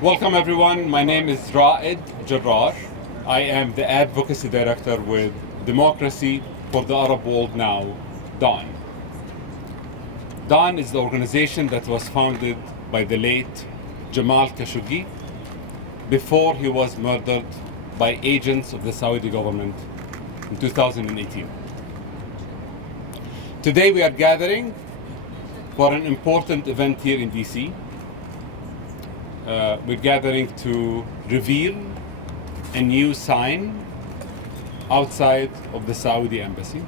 Welcome everyone. My name is Raed Jarrar. I am the Advocacy Director with Democracy for the Arab World Now, DAWN. DAWN is the organization that was founded by the late Jamal Khashoggi before he was murdered by agents of the Saudi government in 2018. Today we are gathering for an important event here in DC. We're gathering to reveal a new sign outside of the Saudi embassy.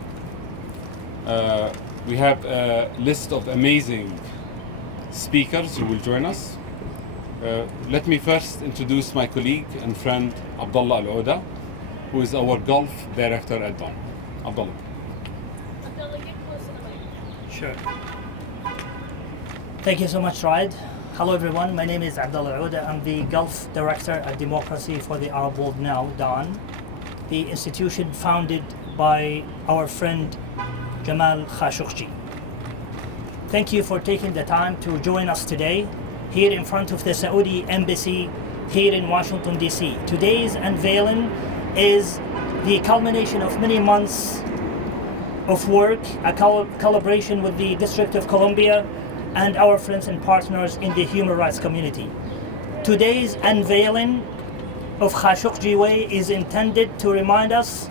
We have a list of amazing speakers who will join us. Let me first introduce my colleague and friend Abdullah Al-Ouda, who is our Gulf Director at DAWN. Abdullah. Abdullah, get close to the mic. Sure. Thank you so much, Raed. Hello everyone, my name is Abdullah Al-Ouda. I'm the Gulf Director at Democracy for the Arab World Now, DAWN, the institution founded by our friend Jamal Khashoggi. Thank you for taking the time to join us today here in front of the Saudi embassy here in Washington, D.C. Today's unveiling is the culmination of many months of work, a collaboration with the District of Columbia and our friends and partners in the human rights community. Today's unveiling of Khashoggi Way is intended to remind us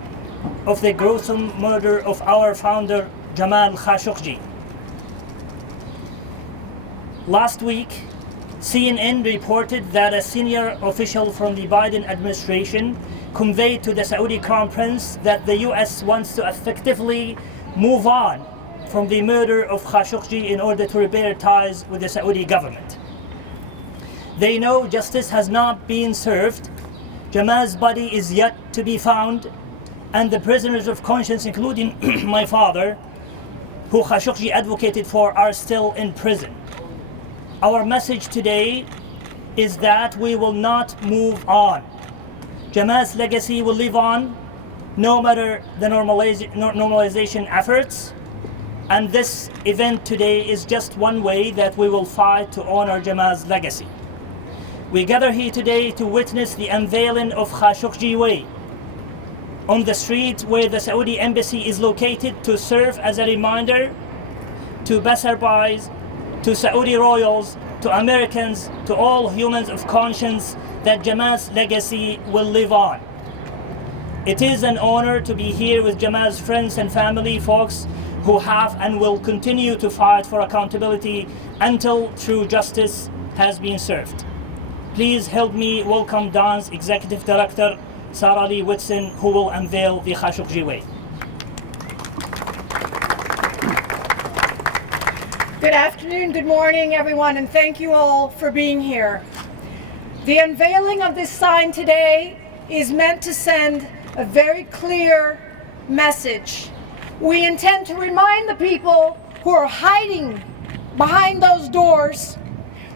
of the gruesome murder of our founder, Jamal Khashoggi. Last week, CNN reported that a senior official from the Biden administration conveyed to the Saudi Crown Prince that the US wants to effectively move on from the murder of Khashoggi in order to repair ties with the Saudi government. They know justice has not been served, Jamal's body is yet to be found, and the prisoners of conscience, including my father, who Khashoggi advocated for, are still in prison. Our message today is that we will not move on. Jamal's legacy will live on, no matter the normalization efforts. And this event today is just one way that we will fight to honor Jamal's legacy. We gather here today to witness the unveiling of Khashoggi Way on the street where the Saudi embassy is located, to serve as a reminder to passerbys, to Saudi royals, to Americans, to all humans of conscience, that Jamal's legacy will live on. It is an honor to be here with Jamal's friends and family, folks who have and will continue to fight for accountability until true justice has been served. Please help me welcome DAWN's Executive Director, Sarah Lee Whitson, who will unveil the Khashoggi Way. Good afternoon, good morning, everyone, and thank you all for being here. The unveiling of this sign today is meant to send a very clear message. We intend to remind the people who are hiding behind those doors.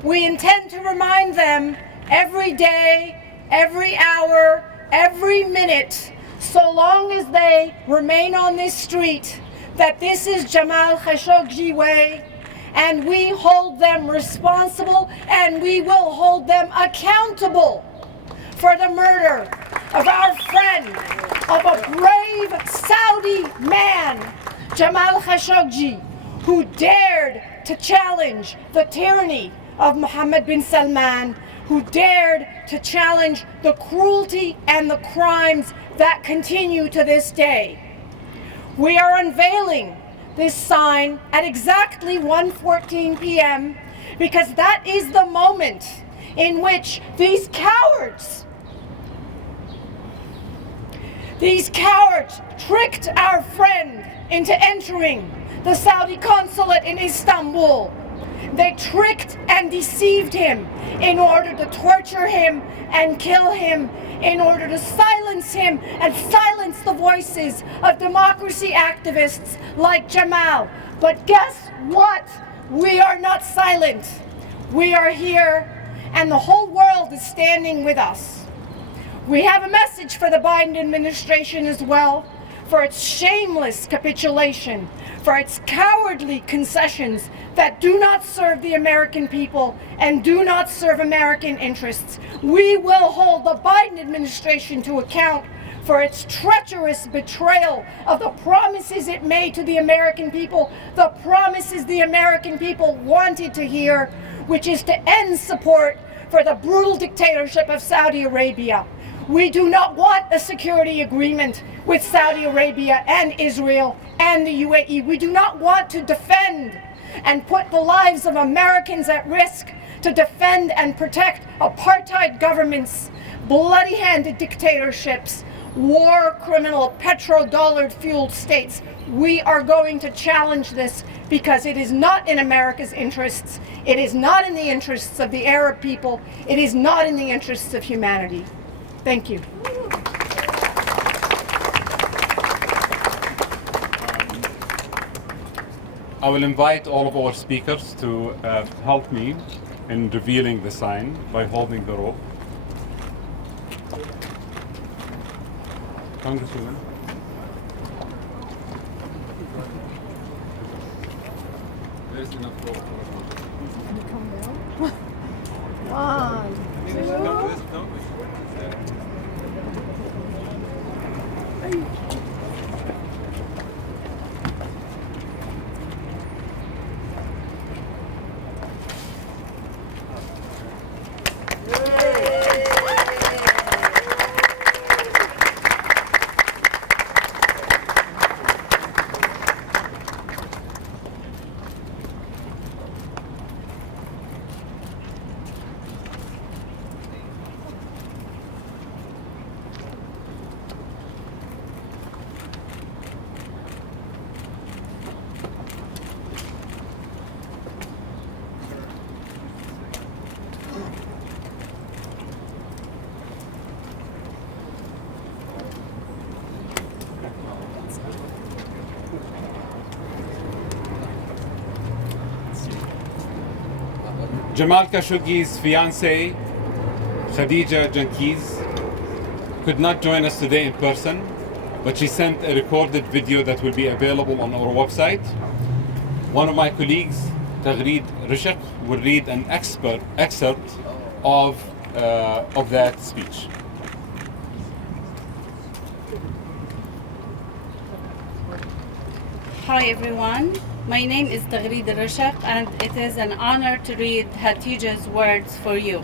We intend to remind them every day, every hour, every minute, so long as they remain on this street, that this is Jamal Khashoggi Way, and we hold them responsible and we will hold them accountable for the murder of our friend, of a brave Saudi man, Jamal Khashoggi, who dared to challenge the tyranny of Mohammed bin Salman, who dared to challenge the cruelty and the crimes that continue to this day. We are unveiling this sign at exactly 1:14 p.m. because that is the moment in which these cowards tricked our friend into entering the Saudi consulate in Istanbul. They tricked and deceived him in order to torture him and kill him, in order to silence him and silence the voices of democracy activists like Jamal. But guess what? We are not silent. We are here, and the whole world is standing with us. We have a message for the Biden administration as well. for its shameless capitulation, for its cowardly concessions that do not serve the American people and do not serve American interests. We will hold the Biden administration to account for its treacherous betrayal of the promises it made to the American people, the promises the American people wanted to hear, which is to end support for the brutal dictatorship of Saudi Arabia. We do not want a security agreement with Saudi Arabia and Israel and the UAE. We do not want to defend and put the lives of Americans at risk to defend and protect apartheid governments, bloody-handed dictatorships, war criminal petrodollar-fueled states. We are going to challenge this because it is not in America's interests. It is not in the interests of the Arab people. It is not in the interests of humanity. Thank you. I will invite all of our speakers to help me in revealing the sign by holding the rope. Congresswoman. There's enough rope. One, Jamal Khashoggi's fiancée, Khadija Jankiz, could not join us today in person, but she sent a recorded video that will be available on our website. One of my colleagues, Taghreed Rishaq, will read an excerpt of that speech. Hi everyone, my name is Taghreed Rishaq and it is an honor to read Hatija's words for you.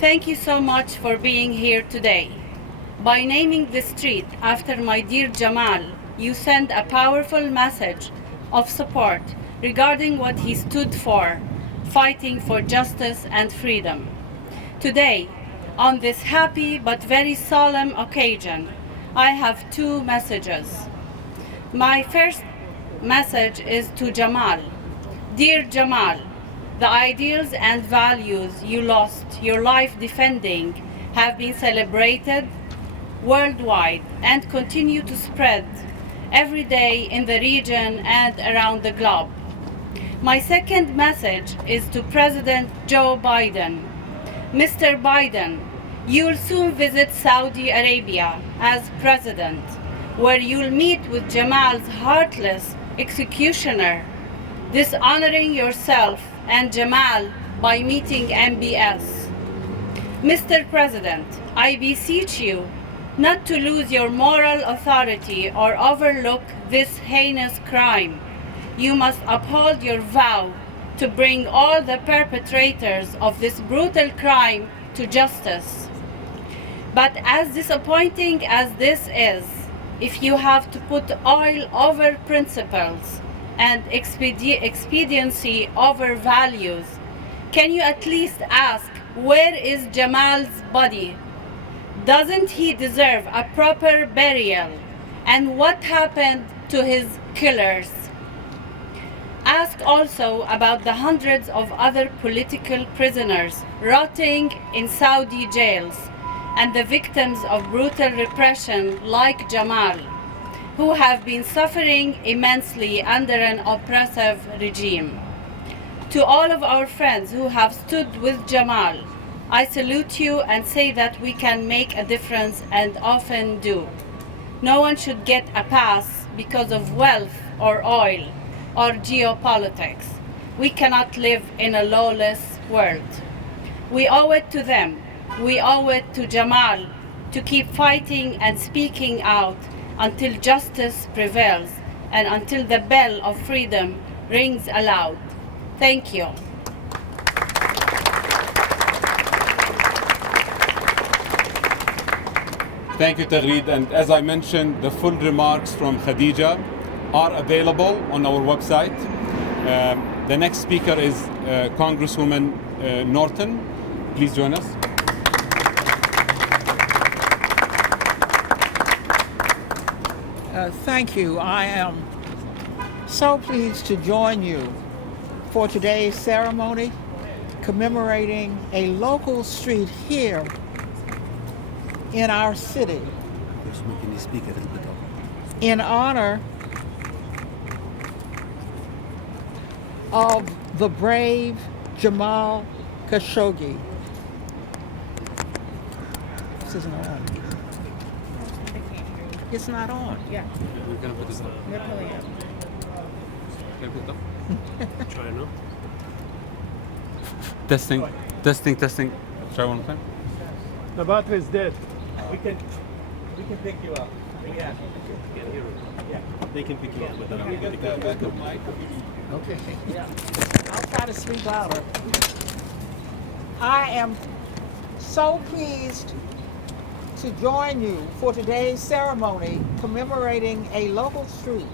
Thank you so much for being here today. By naming the street after my dear Jamal, you send a powerful message of support regarding what he stood for, fighting for justice and freedom. Today, on this happy but very solemn occasion, I have two messages. My first message is to Jamal. Dear Jamal, the ideals and values you lost your life defending have been celebrated worldwide and continue to spread every day in the region and around the globe. My second message is to President Joe Biden. Mr. Biden, you will soon visit Saudi Arabia as president, where you'll meet with Jamal's heartless executioner, dishonoring yourself and Jamal by meeting MBS. Mr. President, I beseech you not to lose your moral authority or overlook this heinous crime. You must uphold your vow to bring all the perpetrators of this brutal crime to justice. But as disappointing as this is, if you have to put oil over principles and expediency over values, can you at least ask, where is Jamal's body? Doesn't he deserve a proper burial? And what happened to his killers? Ask also about the hundreds of other political prisoners rotting in Saudi jails and the victims of brutal repression like Jamal, who have been suffering immensely under an oppressive regime. To all of our friends who have stood with Jamal, I salute you and say that we can make a difference and often do. No one should get a pass because of wealth or oil or geopolitics. We cannot live in a lawless world. We owe it to them. We owe it to Jamal to keep fighting and speaking out until justice prevails and until the bell of freedom rings aloud. Thank you. Thank you, Tagreed. And as I mentioned, the full remarks from Khadija are available on our website. The next speaker is Congresswoman Norton. Please join us. Thank you. I am so pleased to join you for today's ceremony commemorating a local street here in our city in honor of the brave Jamal Khashoggi. This isn't on. It's not on. Yeah, We're going to put this up. they're pulling it. Can I put it up? Try now. Testing, testing, testing. Try one more time. The battery is dead. We can pick you up. Yeah. Can't hear it. Yeah. They can pick you up, but Can we get the backup mic? Okay. Yeah. I'll try to speak louder. I am so pleased to join you for today's ceremony commemorating a local street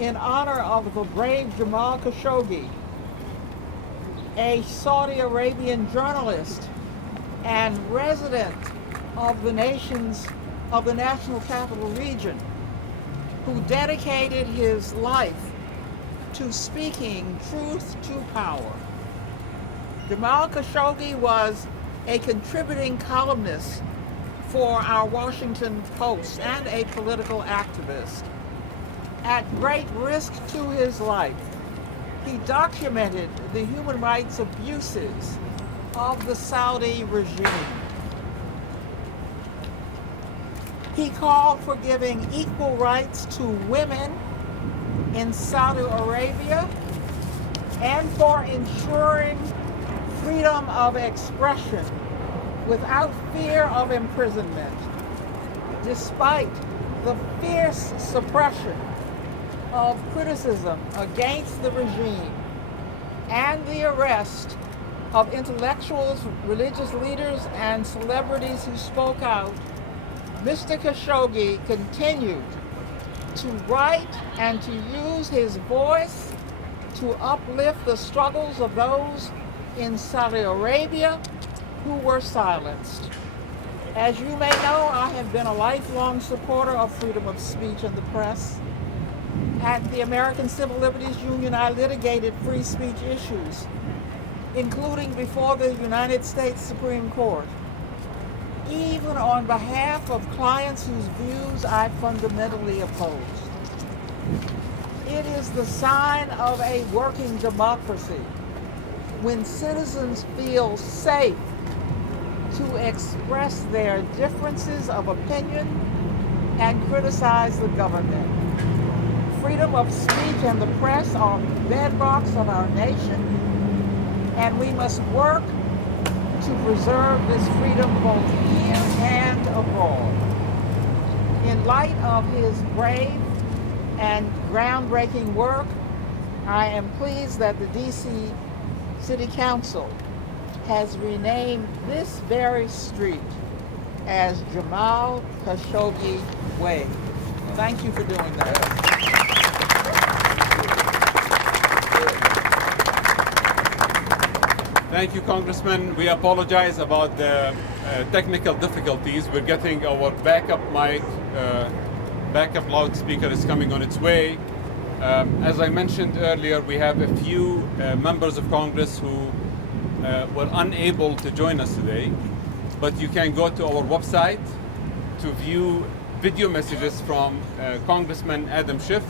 in honor of the brave Jamal Khashoggi, a Saudi Arabian journalist and resident of the National Capital Region, who dedicated his life to speaking truth to power. Jamal Khashoggi was a contributing columnist for our Washington Post and a political activist. At great risk to his life, he documented the human rights abuses of the Saudi regime. He called for giving equal rights to women in Saudi Arabia and for ensuring freedom of expression without fear of imprisonment, despite the fierce suppression of criticism against the regime and the arrest of intellectuals, religious leaders, and celebrities who spoke out. Mr. Khashoggi continued to write and to use his voice to uplift the struggles of those in Saudi Arabia who were silenced. As you may know, I have been a lifelong supporter of freedom of speech and the press. At the American Civil Liberties Union, I litigated free speech issues, including before the United States Supreme Court, even on behalf of clients whose views I fundamentally opposed. It is the sign of a working democracy when citizens feel safe to express their differences of opinion and criticize the government. Freedom of speech and the press are bedrocks of our nation, and we must work to preserve this freedom both here and abroad. In light of his brave and groundbreaking work, I am pleased that the DC City Council has renamed this very street as Jamal Khashoggi Way. Thank you for doing that. Thank you, Congressman. We apologize about the technical difficulties. We're getting our backup mic, backup loudspeaker is coming on its way. As I mentioned earlier, we have a few members of Congress who were unable to join us today, but you can go to our website to view video messages from Congressman Adam Schiff,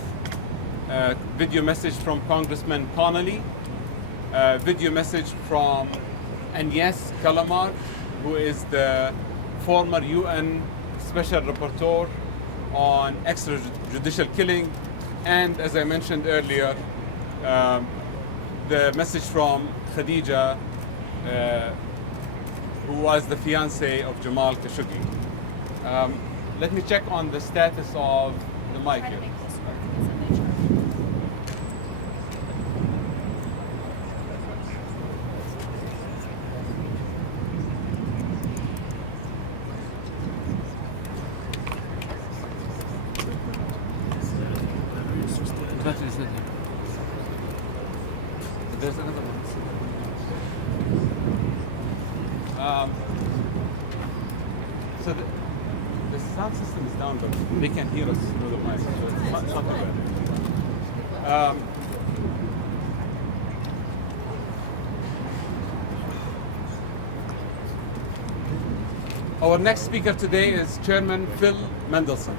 video message from Congressman Connolly, video message from Agnes Kalamar, who is the former UN Special Rapporteur on extrajudicial killing, and as I mentioned earlier, the message from Khadija, who was the fiancée of Jamal Khashoggi. Let me check on the status of the mic Try to here. make this work because then they charge. There's another one. So the sound system is down, but they can hear us through the mic, so it's not too bad. Our next speaker today is Chairman Phil Mendelson.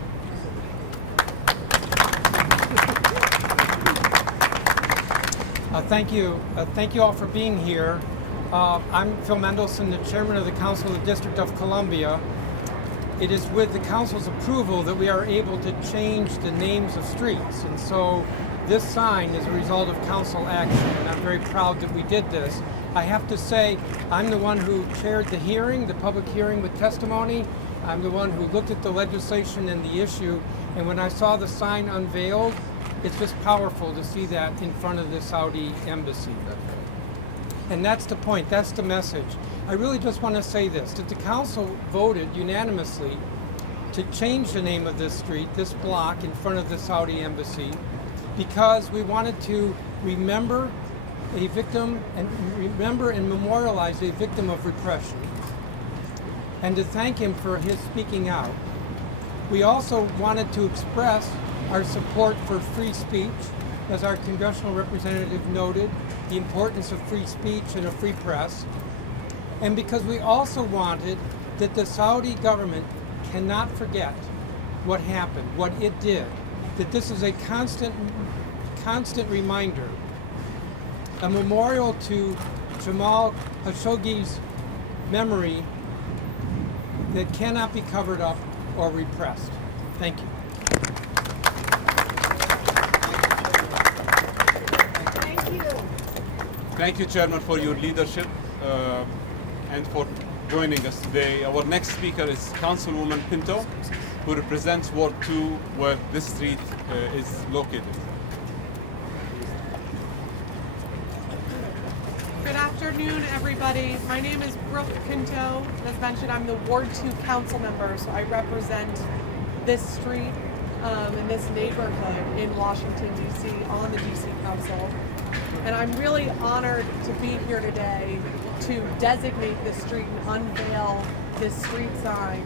Thank you. Thank you all for being here. I'm Phil Mendelson, the Chairman of the Council of the District of Columbia. It is with the Council's approval that we are able to change the names of streets. And so this sign is a result of Council action, and I'm very proud that we did this. I have to say, I'm the one who chaired the hearing, the public hearing with testimony. I'm the one who looked at the legislation and the issue. And when I saw the sign unveiled, it's just powerful to see that in front of the Saudi embassy. And that's the point, that's the message. I really just want to say this, that the council voted unanimously to change the name of this street, this block in front of the Saudi embassy, because we wanted to remember a victim and memorialize a victim of repression, and to thank him for his speaking out. We also wanted to express our support for free speech, as our congressional representative noted, the importance of free speech and a free press. And because we also wanted that the Saudi government cannot forget what happened, what it did, that this is a constant reminder, a memorial to Jamal Khashoggi's memory that cannot be covered up or repressed. Thank you. Thank you, Chairman, for your leadership and for joining us today. Our next speaker is Councilwoman Pinto, who represents Ward 2, where this street is located. Good afternoon, everybody. My name is Brooke Pinto. As mentioned, I'm the Ward 2 council member, so I represent this street and this neighborhood in Washington, D.C. on the D.C. Council. And I'm really honored to be here today to designate this street and unveil this street sign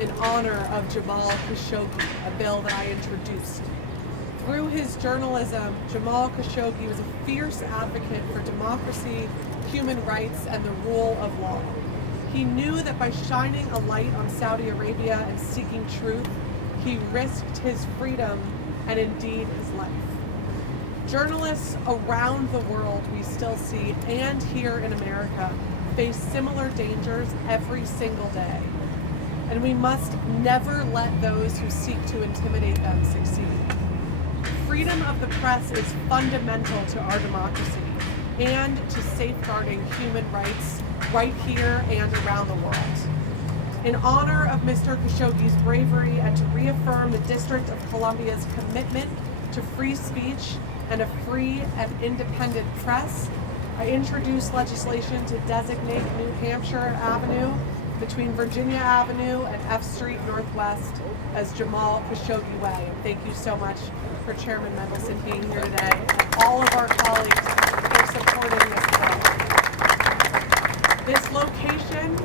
in honor of Jamal Khashoggi, a bill that I introduced. Through his journalism, Jamal Khashoggi was a fierce advocate for democracy, human rights, and the rule of law. He knew that by shining a light on Saudi Arabia and seeking truth, he risked his freedom and indeed his life. Journalists around the world we still see, and here in America, face similar dangers every single day. And we must never let those who seek to intimidate them succeed. Freedom of the press is fundamental to our democracy and to safeguarding human rights right here and around the world. In honor of Mr. Khashoggi's bravery and to reaffirm the District of Columbia's commitment to free speech and a free and independent press, I introduced legislation to designate New Hampshire Avenue between Virginia Avenue and F Street Northwest as Jamal Khashoggi Way. And thank you so much for Chairman Mendelson being here today, and all of our colleagues for supporting this bill. This location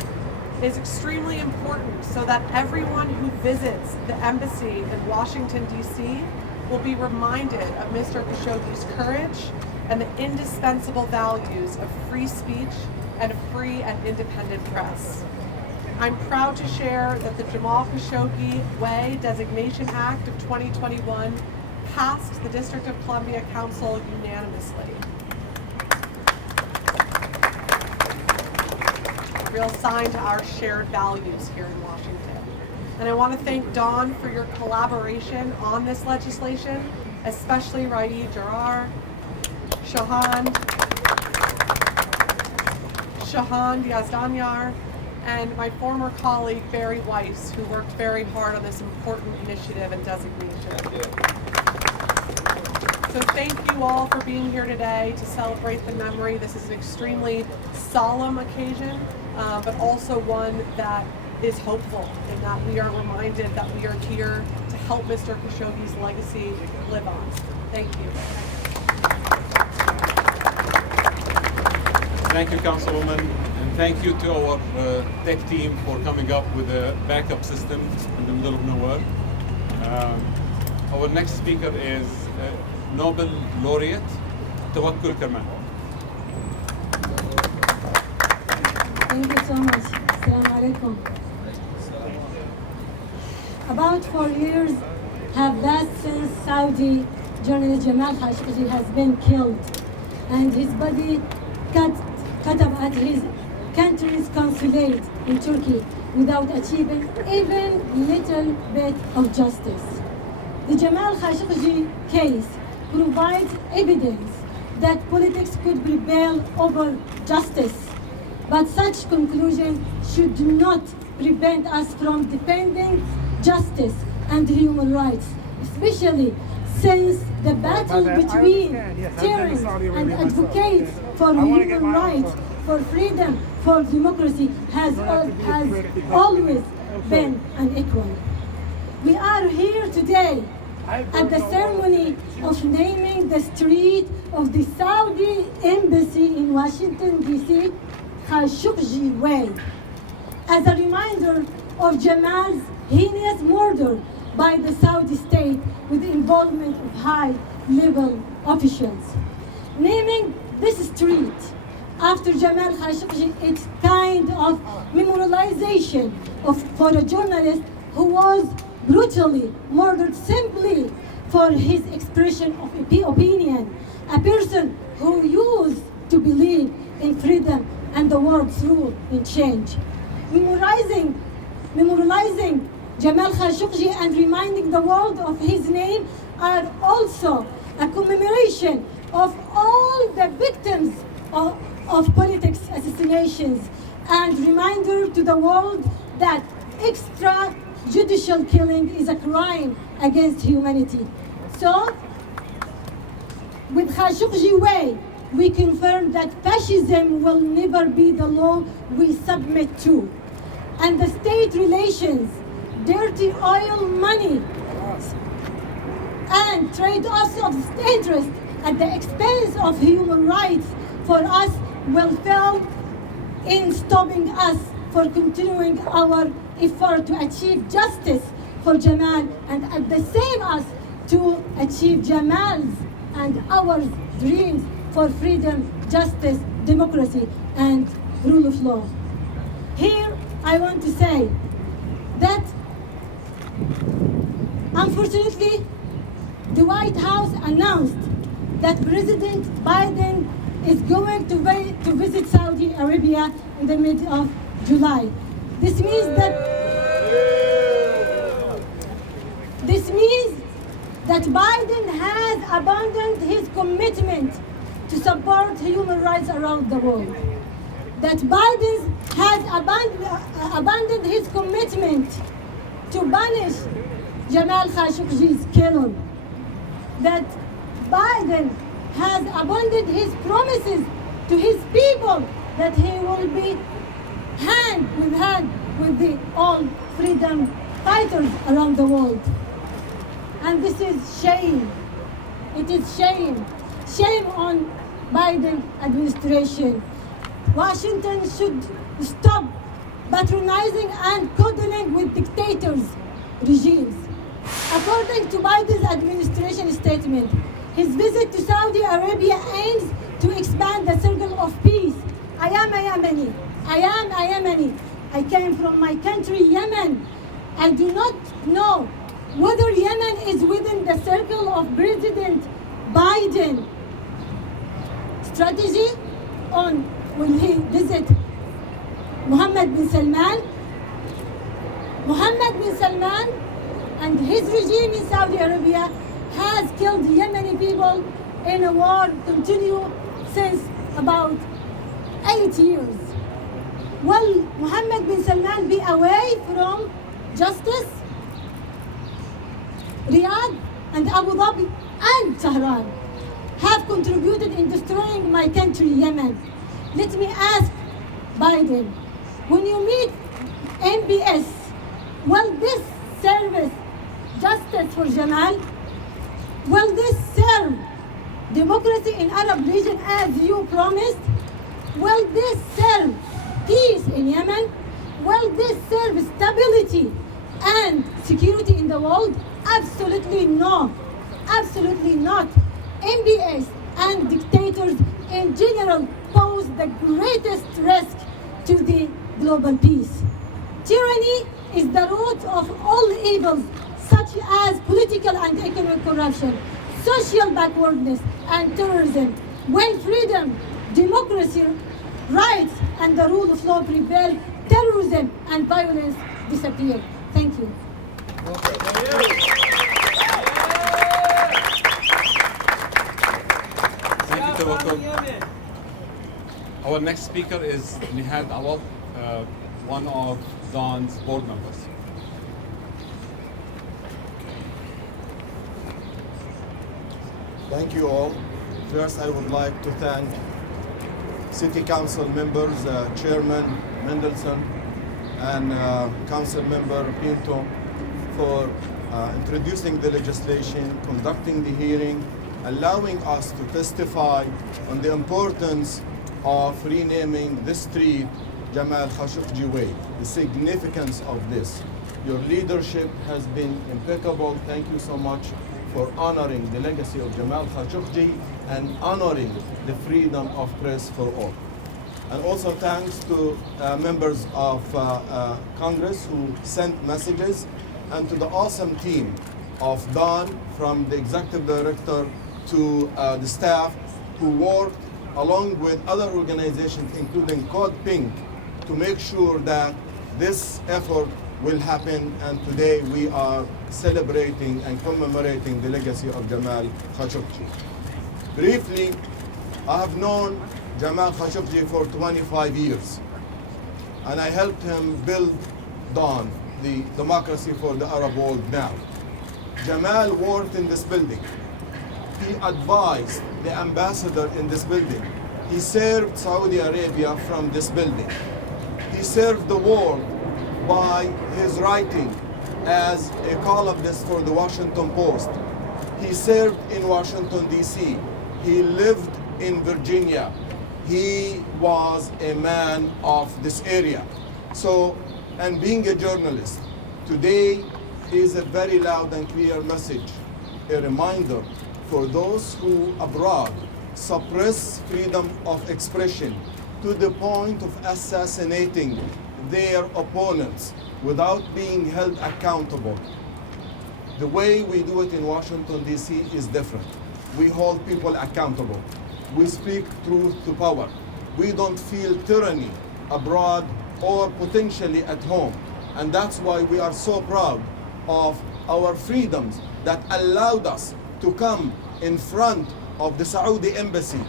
is extremely important so that everyone who visits the embassy in Washington, D.C. will be reminded of Mr. Khashoggi's courage and the indispensable values of free speech and a free and independent press. I'm proud to share that the Jamal Khashoggi Way Designation Act of 2021 passed the District of Columbia Council unanimously. A real sign to our shared values here in Washington. And I want to thank Dawn for your collaboration on this legislation, especially Raid Jarar, Shahan Yazdanyar, and my former colleague Barry Weiss, who worked very hard on this important initiative and designation. So thank you all for being here today to celebrate the memory. This is an extremely solemn occasion, but also one that is hopeful, in that we are reminded that we are here to help Mr. Khashoggi's legacy live on. Thank you. Thank you, Councilwoman, and thank you to our tech team for coming up with a backup system in the middle of nowhere. Our next speaker is Nobel Laureate Tawakkul Karman. Thank you so much. Assalamu alaikum. About 4 years have passed since Saudi journalist Jamal Khashoggi has been killed, and his body cut up at his country's consulate in Turkey without achieving even little bit of justice. The Jamal Khashoggi case provides evidence that politics could prevail over justice, but such conclusion should not prevent us from defending justice and human rights, especially since the battle between tyrants and advocates for human rights, for freedom, for democracy has always been unequal. We are here today at the ceremony of naming the street of the Saudi embassy in Washington, D.C., Khashoggi Way, as a reminder of Jamal's heinous murder by the Saudi state with the involvement of high-level officials. Naming this street after Jamal Khashoggi is kind of memorialization for a journalist who was brutally murdered simply for his expression of opinion, a person who used to believe in freedom and the world's rule in change. Memorializing Jamal Khashoggi and reminding the world of his name are also a commemoration of all the victims of politics assassinations, and reminder to the world that extrajudicial killing is a crime against humanity. So, with Khashoggi Way, we confirm that fascism will never be the law we submit to, and the state relations, dirty oil money, and trade-offs of interest at the expense of human rights for us will fail in stopping us for continuing our effort to achieve justice for Jamal, and at the same us to achieve Jamal's and our dreams for freedom, justice, democracy, and rule of law. Here, I want to say that, unfortunately, the White House announced that President Biden is going to visit Saudi Arabia in the middle of July. This means that Biden has abandoned his commitment to support human rights around the world. That Biden has abandoned his commitment to punish Jamal Khashoggi's killer. That Biden has abandoned his promises to his people that he will be hand with the all freedom fighters around the world. And this is shame. It is shame. Shame on Biden administration. Washington should stop patronizing and coddling with dictators regimes. According to Biden's administration statement, his visit to Saudi Arabia aims to expand the circle of peace. I am a Yemeni. I came from my country, Yemen. I do not know whether Yemen is within the circle of President Biden strategy on when he visit Mohammed bin Salman. Mohammed bin Salman and his regime in Saudi Arabia has killed Yemeni people in a war continue since about 8 years. Will Mohammed bin Salman be away from justice? Riyadh and Abu Dhabi and Tehran have contributed in destroying my country, Yemen. Let me ask Biden, when you meet MBS, will this serve justice for Jamal? Will this serve democracy in Arab region as you promised? Will this serve peace in Yemen? Will this serve stability and security in the world? Absolutely no. Absolutely not. MBS and dictators in general pose the greatest risk to the global peace. Tyranny is the root of all evils, such as political and economic corruption, social backwardness, and terrorism. When freedom, democracy, rights, and the rule of law prevail, terrorism and violence disappear. Thank you. Thank you, Tawakkul. Our next speaker is Nihad Awad, one of Dawn's board members. Thank you all. First, I would like to thank City Council members, Chairman Mendelson and Council Member Pinto for introducing the legislation, conducting the hearing, allowing us to testify on the importance of renaming this street Jamal Khashoggi Way, the significance of this. Your leadership has been impeccable. Thank you so much for honoring the legacy of Jamal Khashoggi and honoring the freedom of press for all. And also thanks to members of Congress who sent messages, and to the awesome team of Dawn, from the executive director to the staff who worked along with other organizations, including Code Pink, to make sure that this effort will happen, and today we are celebrating and commemorating the legacy of Jamal Khashoggi. Briefly, I have known Jamal Khashoggi for 25 years, and I helped him build Dawn, the democracy for the Arab world now. Jamal worked in this building. He advised the ambassador in this building. He served Saudi Arabia from this building. He served the world by his writing as a columnist for the Washington Post. He served in Washington, D.C. He lived in Virginia. He was a man of this area. So, and being a journalist, today is a very loud and clear message, a reminder for those who abroad suppress freedom of expression to the point of assassinating their opponents without being held accountable. The way we do it in Washington, D.C. is different. We hold people accountable. We speak truth to power. We don't feel tyranny abroad or potentially at home. And that's why we are so proud of our freedoms that allowed us to come in front of the Saudi embassy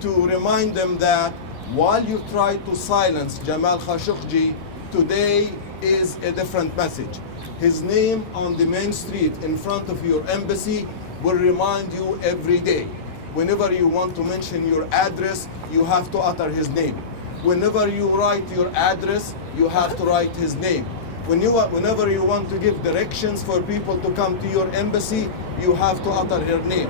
to remind them that while you try to silence Jamal Khashoggi, today is a different message. His name on the main street in front of your embassy will remind you every day. Whenever you want to mention your address, you have to utter his name. Whenever you write your address, you have to write his name. Whenever you want to give directions for people to come to your embassy, you have to utter her name.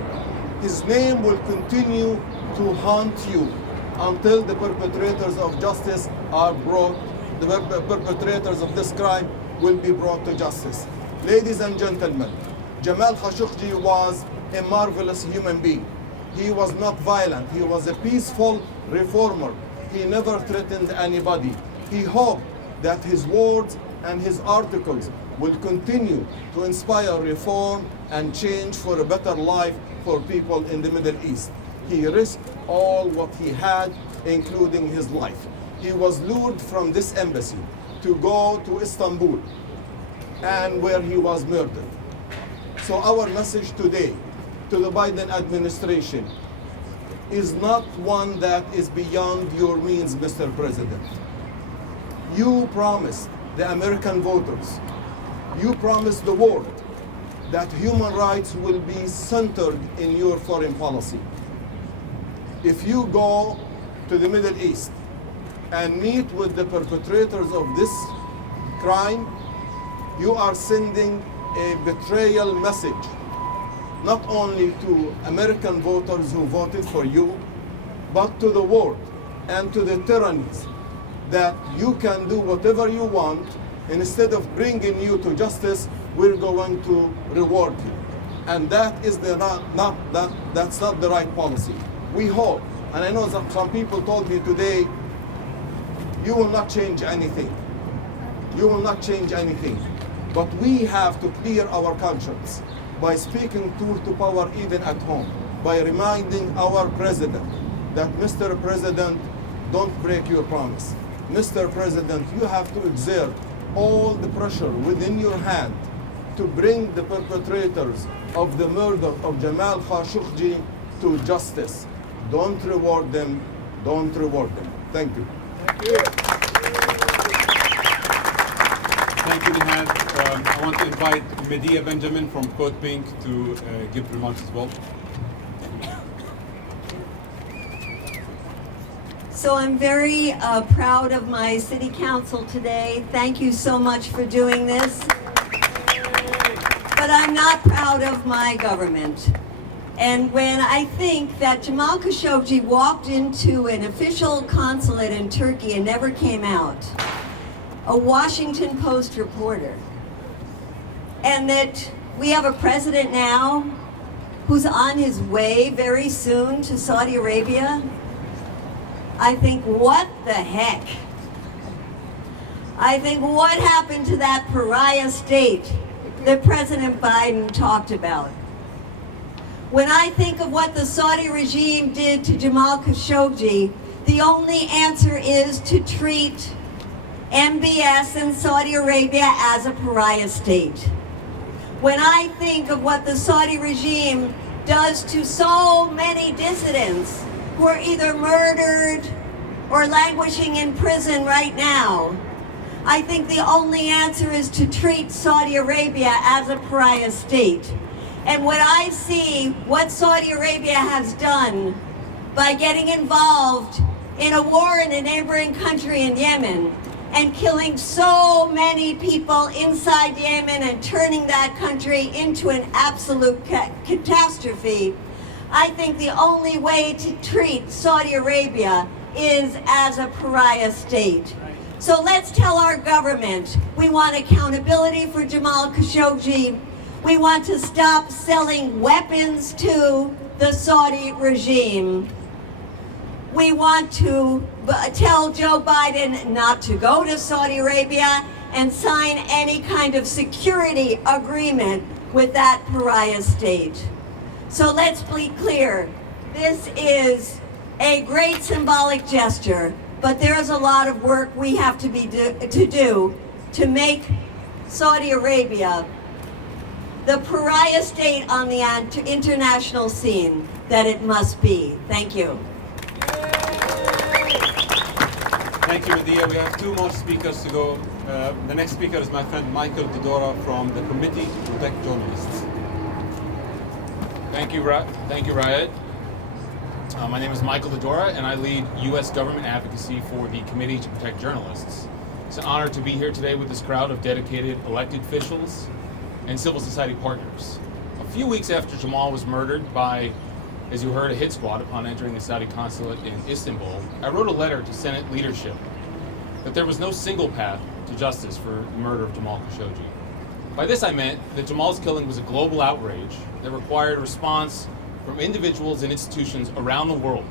His name will continue to haunt you until the perpetrators of justice are brought, the perpetrators of this crime will be brought to justice. Ladies and gentlemen, Jamal Khashoggi was a marvelous human being. He was not violent. He was a peaceful reformer. He never threatened anybody. He hoped that his words and his articles will continue to inspire reform and change for a better life for people in the Middle East. He risked all what he had, including his life. He was lured from this embassy to go to Istanbul and where he was murdered. So our message today to the Biden administration is not one that is beyond your means, Mr. President. You promised the American voters, you promised the world that human rights will be centered in your foreign policy. If you go to the Middle East and meet with the perpetrators of this crime, you are sending a betrayal message, not only to American voters who voted for you, but to the world and to the tyrannies that you can do whatever you want. Instead of bringing you to justice, we're going to reward you. And that is that's not the right policy. We hope, and I know that some people told me today, you will not change anything. You will not change anything. But we have to clear our conscience by speaking truth to power even at home, by reminding our president that, Mr. President, don't break your promise. Mr. President, you have to exert all the pressure within your hand to bring the perpetrators of the murder of Jamal Khashoggi to justice. Don't reward them. Don't reward them. Thank you. Thank you. Thank you, Nihad. I want to invite Medea Benjamin from Code Pink to give remarks as well. So I'm very proud of my city council today. Thank you so much for doing this. But I'm not proud of my government. And when I think that Jamal Khashoggi walked into an official consulate in Turkey and never came out, a Washington Post reporter, and that we have a president now who's on his way very soon to Saudi Arabia, I think, what the heck? I think, what happened to that pariah state that President Biden talked about? When I think of what the Saudi regime did to Jamal Khashoggi, the only answer is to treat MBS and Saudi Arabia as a pariah state. When I think of what the Saudi regime does to so many dissidents who are either murdered or languishing in prison right now, I think the only answer is to treat Saudi Arabia as a pariah state. And when I see what Saudi Arabia has done by getting involved in a war in a neighboring country in Yemen and killing so many people inside Yemen and turning that country into an absolute catastrophe, I think the only way to treat Saudi Arabia is as a pariah state. So let's tell our government we want accountability for Jamal Khashoggi. We want to stop selling weapons to the Saudi regime. We want to tell Joe Biden not to go to Saudi Arabia and sign any kind of security agreement with that pariah state. So let's be clear, this is a great symbolic gesture, but there's a lot of work we have to do to make Saudi Arabia the pariah state on the international scene that it must be. Thank you. Thank you, Medea. We have two more speakers to go. The next speaker is my friend Michael Dodora from the Committee to Protect Journalists. Thank you, Riot. My name is Michael Dodora, and I lead U.S. government advocacy for the Committee to Protect Journalists. It's an honor to be here today with this crowd of dedicated elected officials and civil society partners. A few weeks after Jamal was murdered by, as you heard, a hit squad upon entering the Saudi consulate in Istanbul, I wrote a letter to Senate leadership that there was no single path to justice for the murder of Jamal Khashoggi. By this I meant that Jamal's killing was a global outrage that required a response from individuals and institutions around the world,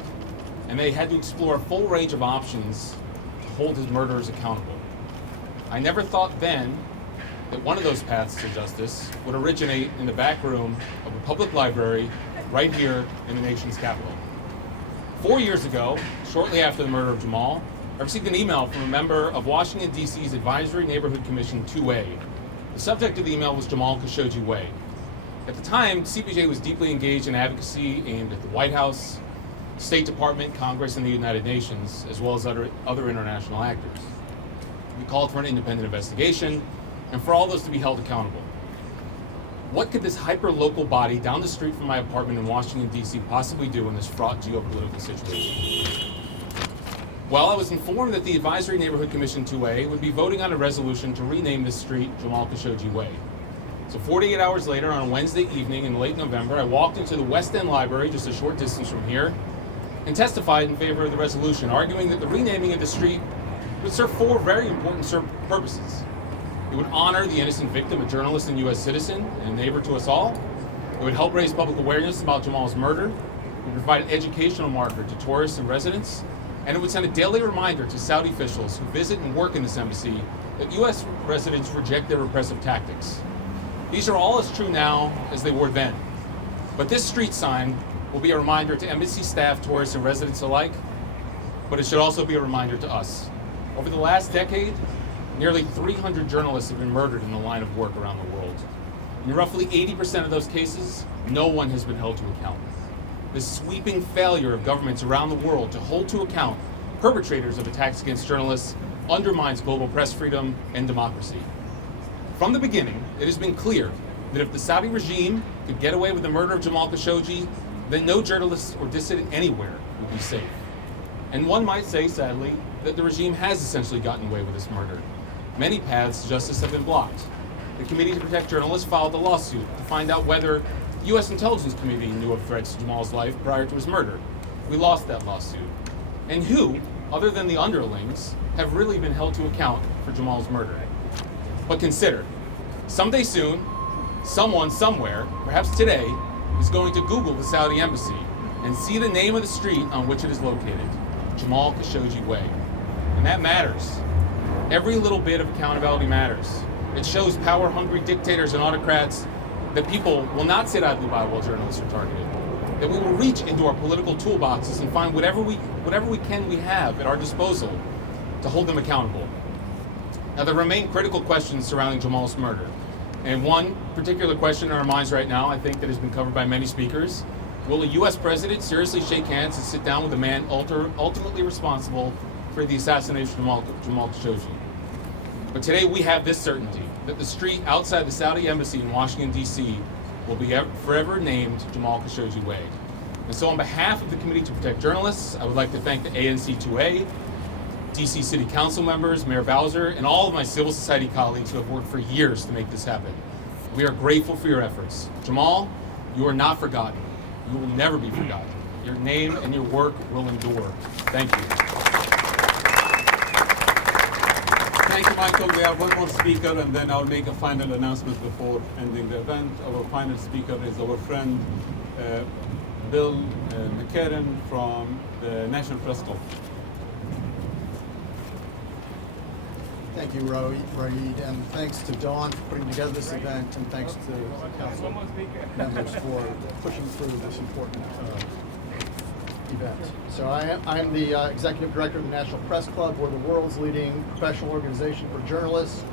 and they had to explore a full range of options to hold his murderers accountable. I never thought then that one of those paths to justice would originate in the back room of a public library right here in the nation's capital. 4 years ago, shortly after the murder of Jamal, I received an email from a member of Washington, D.C.'s Advisory Neighborhood Commission 2A The subject of the email was Jamal Khashoggi Way. At the time, CPJ was deeply engaged in advocacy aimed at the White House, State Department, Congress, and the United Nations, as well as other international actors. We called for an independent investigation and for all those to be held accountable. What could this hyper-local body down the street from my apartment in Washington, D.C. possibly do in this fraught geopolitical situation? Well, I was informed that the Advisory Neighborhood Commission 2A would be voting on a resolution to rename this street Jamal Khashoggi Way. So 48 hours later, on a Wednesday evening in late November, I walked into the West End Library, just a short distance from here, and testified in favor of the resolution, arguing that the renaming of the street would serve four very important purposes. It would honor the innocent victim, a journalist and U.S. citizen, and a neighbor to us all. It would help raise public awareness about Jamal's murder. It would provide an educational marker to tourists and residents. And it would send a daily reminder to Saudi officials who visit and work in this embassy that U.S. residents reject their repressive tactics. These are all as true now as they were then. But this street sign will be a reminder to embassy staff, tourists, and residents alike, but it should also be a reminder to us. Over the last decade, nearly 300 journalists have been murdered in the line of work around the world. In roughly 80% of those cases, no one has been held to account. This sweeping failure of governments around the world to hold to account perpetrators of attacks against journalists undermines global press freedom and democracy. From the beginning, it has been clear that if the Saudi regime could get away with the murder of Jamal Khashoggi, then no journalist or dissident anywhere would be safe. And one might say, sadly, that the regime has essentially gotten away with this murder. Many paths to justice have been blocked. The Committee to Protect Journalists filed a lawsuit to find out whether the U.S. Intelligence Community knew of threats to Jamal's life prior to his murder. We lost that lawsuit. And who, other than the underlings, have really been held to account for Jamal's murder? But consider, someday soon, someone somewhere, perhaps today, is going to Google the Saudi embassy and see the name of the street on which it is located, Jamal Khashoggi Way. And that matters. Every little bit of accountability matters. It shows power-hungry dictators and autocrats that people will not sit idly by while journalists are targeted. That we will reach into our political toolboxes and find whatever we have at our disposal to hold them accountable. Now, there remain critical questions surrounding Jamal's murder. And one particular question in our minds right now, I think that has been covered by many speakers. Will a U.S. president seriously shake hands and sit down with the man ultimately responsible for the assassination of Jamal Khashoggi? But today we have this certainty, that the street outside the Saudi embassy in Washington, D.C. will be forever named Jamal Khashoggi Way. And so on behalf of the Committee to Protect Journalists, I would like to thank the ANC2A, D.C. City Council members, Mayor Bowser, and all of my civil society colleagues who have worked for years to make this happen. We are grateful for your efforts. Jamal, you are not forgotten. You will never be forgotten. Your name and your work will endure. Thank you. Thank you, Michael. We have one more speaker, and then I'll make a final announcement before ending the event. Our final speaker is our friend Bill McCarran from the National Press Club. Thank you, Raid, and thanks to Dawn for putting together this event, and thanks to council members for pushing through this important event. So I'm the executive director of the National Press Club. We're the world's leading professional organization for journalists.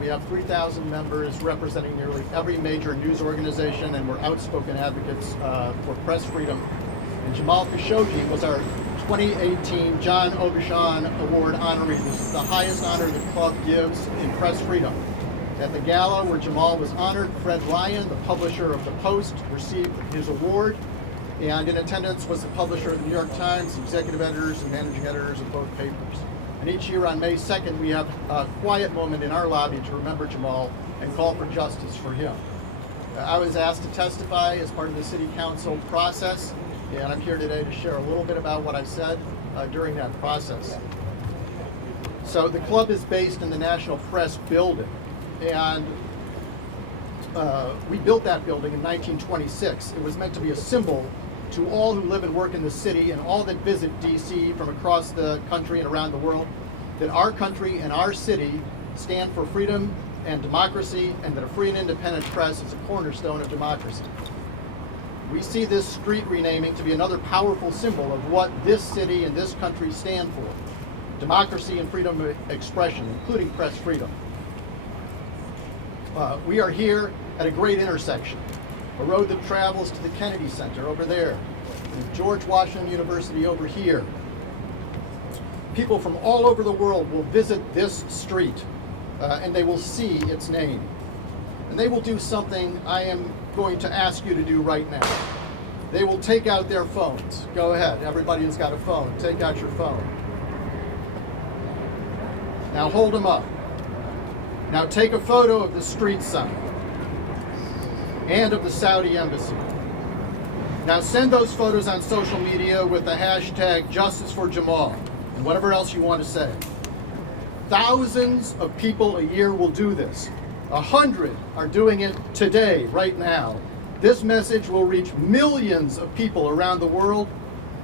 We have 3,000 members representing nearly every major news organization, and we're outspoken advocates for press freedom. And Jamal Khashoggi was our 2018 John Aubuchon Award honoree. This is the highest honor the club gives in press freedom. At the gala where Jamal was honored, Fred Lyon, the publisher of The Post, received his award. And in attendance was the publisher of the New York Times, executive editors and managing editors of both papers. And each year on May 2nd, we have a quiet moment in our lobby to remember Jamal and call for justice for him. I was asked to testify as part of the City Council process, and I'm here today to share a little bit about what I said during that process. So the club is based in the National Press building, and we built that building in 1926. It was meant to be a symbol to all who live and work in the city and all that visit DC from across the country and around the world, that our country and our city stand for freedom and democracy, and that a free and independent press is a cornerstone of democracy. We see this street renaming to be another powerful symbol of what this city and this country stand for: democracy and freedom of expression, including press freedom. We are here at a great intersection, a road that travels to the Kennedy Center over there, and George Washington University over here. People from all over the world will visit this street, and they will see its name. And they will do something I am going to ask you to do right now. They will take out their phones. Go ahead, everybody who's got a phone, take out your phone. Now hold them up. Now take a photo of the street sign and of the Saudi embassy. Now send those photos on social media with the hashtag Justice for Jamal and whatever else you want to say. Thousands of people a year will do this. 100 are doing it today, right now. This message will reach millions of people around the world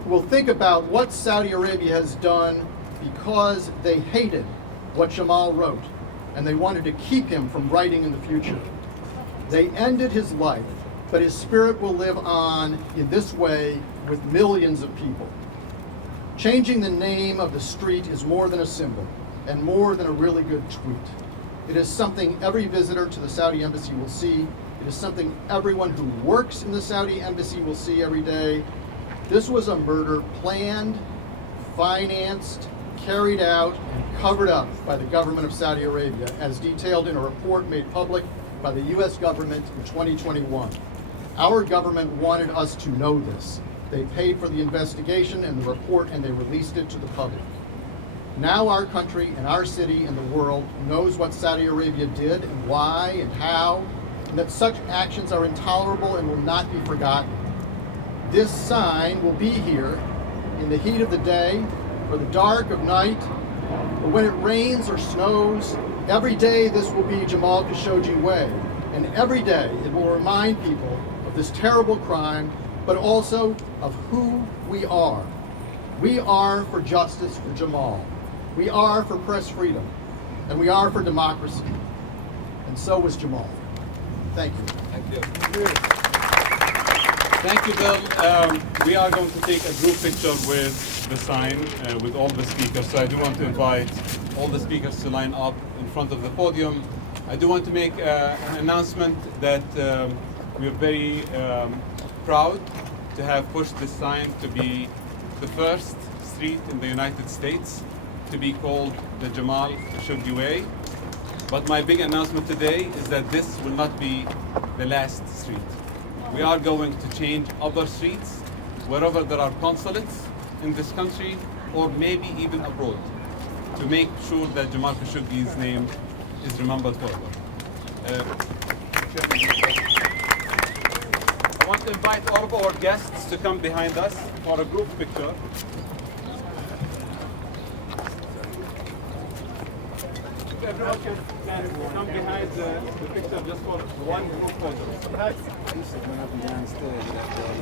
who will think about what Saudi Arabia has done because they hated what Jamal wrote, and they wanted to keep him from writing in the future. They ended his life, but his spirit will live on in this way with millions of people. Changing the name of the street is more than a symbol and more than a really good tweet. It is something every visitor to the Saudi embassy will see. It is something everyone who works in the Saudi embassy will see every day. This was a murder planned, financed, carried out, and covered up by the government of Saudi Arabia, as detailed in a report made public by the U.S. government in 2021. Our government wanted us to know this. They paid for the investigation and the report, and they released it to the public. Now our country and our city and the world knows what Saudi Arabia did and why and how, and that such actions are intolerable and will not be forgotten. This sign will be here in the heat of the day, or the dark of night, or when it rains or snows. Every day this will be Jamal Khashoggi Way, and every day it will remind people of this terrible crime, but also of who we are. We are for justice for Jamal. We are for press freedom, and we are for democracy. And so was Jamal. Thank you. Thank you. Thank you, Bill. We are going to take a group picture with the sign, with all the speakers. So I do want to invite all the speakers to line up in front of the podium. I do want to make an announcement that we are very proud to have pushed this sign to be the first street in the United States to be called the Jamal Khashoggi Way. But my big announcement today is that this will not be the last street. We are going to change other streets wherever there are consulates in this country, or maybe even abroad, to make sure that Jamal Khashoggi's name is remembered forever. I want to invite all of our guests to come behind us for a group picture. If everyone can come behind the picture just for one group photo.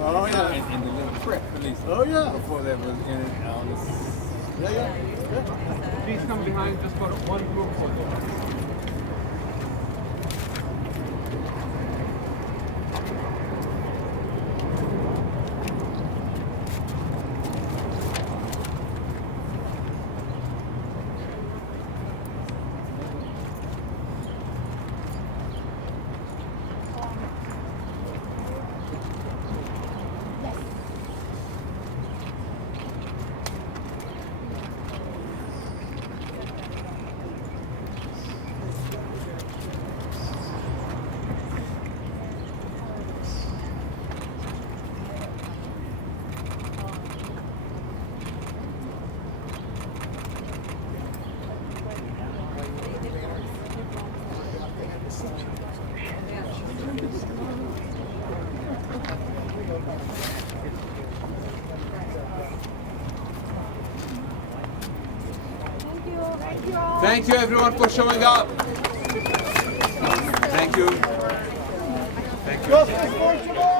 Oh, yeah. In the little trip, at least. Oh, yeah. Before that was in all this. Yeah. Please come behind just for one group photo. Thank you everyone for showing up. Thank you. Thank you.